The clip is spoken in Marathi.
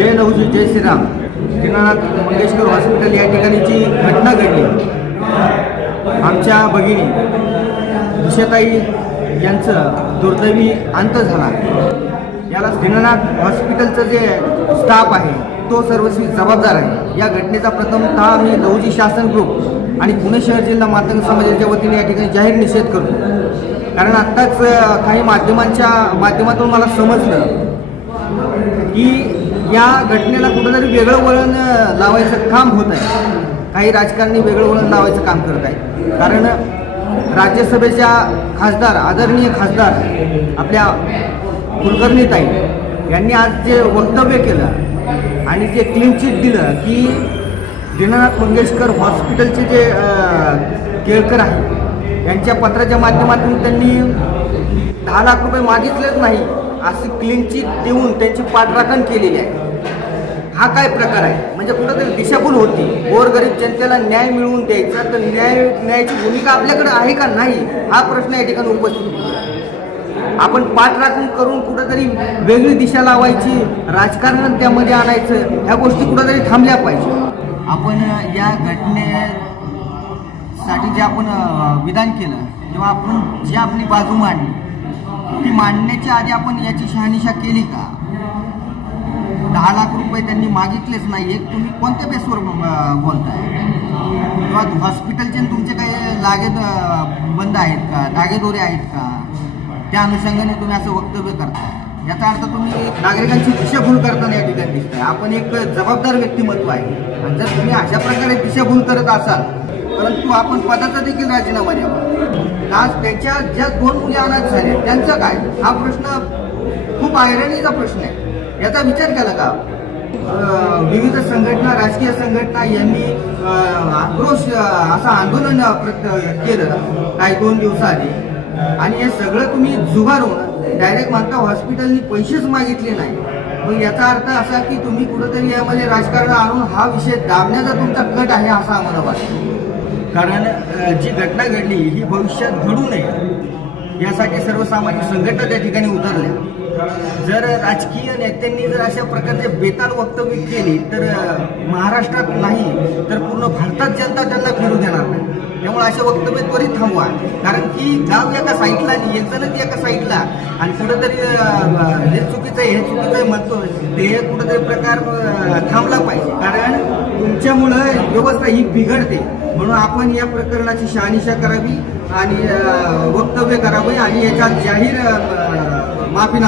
जय लहुजी जय श्रीराम. दीनानाथ मंगेशकर हॉस्पिटल या ठिकाणी जी घटना घडली. आमच्या भगिनी दिशाताई यांचं दुर्दैवी अंत झाला. याला दीनानाथ हॉस्पिटलचं जे स्टाफ आहे तो सर्वस्वी जबाबदार आहे. या घटनेचा प्रथमतः आम्ही लहुजी शासन ग्रुप आणि पुणे शहर जिल्हा मातंग समाजाच्या वतीने या ठिकाणी जाहीर निषेध करतो. कारण आत्ताच काही माध्यमांच्या माध्यमातून मला समजलं की या घटनेला कुठंतरी वेगळं वळण लावायचं काम होत आहे. काही राजकारणी वेगळं वळण लावायचं काम करत आहे कारण राज्यसभेच्या खासदार आदरणीय खासदार आपल्या कुलकर्णीताई यांनी आज जे वक्तव्य केलं आणि जे क्लीन चिट दिलं की दीनानाथ मंगेशकर हॉस्पिटलचे जे केळकर आहे यांच्या पत्राच्या माध्यमातून त्यांनी दहा लाख रुपये मागितलेच नाही. अशी क्लीन चिट देऊन त्यांची पाठराखण केलेली आहे. हा काय प्रकार आहे? म्हणजे कुठंतरी दिशाभूल होती. गोरगरीब जनतेला न्याय मिळवून द्यायचा तर न्याय न्यायाची भूमिका आपल्याकडे आहे का नाही? हा प्रश्न या ठिकाणी उपस्थित होतो. आपण पाठराखण करून कुठंतरी वेगळी दिशा लावायची राजकारण त्यामध्ये आणायचं ह्या गोष्टी कुठंतरी थांबल्या पाहिजे. आपण या घटनेसाठी जे आपण विधान केलं किंवा आपण जी आपली बाजू मांडली ती मांडण्याच्या आधी आपण याची शहानिशा केली का? दहा लाख रुपये त्यांनी मागितलेच नाही एक तुम्ही कोणत्या बेसवर बोलताय? किंवा हॉस्पिटलचे तुमचे काही लागे बंद आहेत का? दागेदोरे आहेत का? त्या अनुषंगाने तुम्ही असं वक्तव्य करताय. याचा अर्थ तुम्ही नागरिकांची दिशाभूल करताना या ठिकाणी आहे आपण एक जबाबदार व्यक्तिमत्व आहे. आणि जर तुम्ही अशा प्रकारे दिशाभूल करत असाल परंतु आपण पदाचा देखील राजीनामा द्यावा. आज त्यांच्या ज्या दोन मुली अनाथ झाल्या त्यांचं काय? हा प्रश्न खूप आयरणीचा प्रश्न आहे. याचा विचार केला का? विविध संघटना राजकीय संघटना यांनी आक्रोश असं आंदोलन केलं काही दोन दिवसाआधी. आणि हे सगळं तुम्ही जुगारून डायरेक्ट म्हणता हॉस्पिटलनी पैसेच मागितले नाही. मग याचा अर्थ असा की तुम्ही कुठंतरी यामध्ये राजकारण आणून हा विषय दाबण्याचा तुमचा कट आहे असं आम्हाला वाटतं. कारण जी घटना घडली ही भविष्यात घडू नये. यासाठी सर्वसामान्य संघटना त्या ठिकाणी उतरल्या. जर राजकीय नेत्यांनी जर अशा प्रकारचे बेताल वक्तव्य केली तर महाराष्ट्रात नाही तर पूर्ण भारतात जनता त्यांना फिरू देणार नाही. त्यामुळे असे वक्तव्य त्वरित थांबवा. कारण की गाव एका साईडला आणि एक जणच एका साईडला आणि कुठंतरी हे चुकीचं आहे हे चुकीचं आहे म्हणतो ते कुठंतरी प्रकार थांबला पाहिजे. कारण तुमच्यामुळं व्यवस्था ही बिघडते. म्हणून आपण या प्रकरणाची शहानिशा करावी आणि वक्तव्य करावे आणि याच्यात जाहीर माफी माफीनामा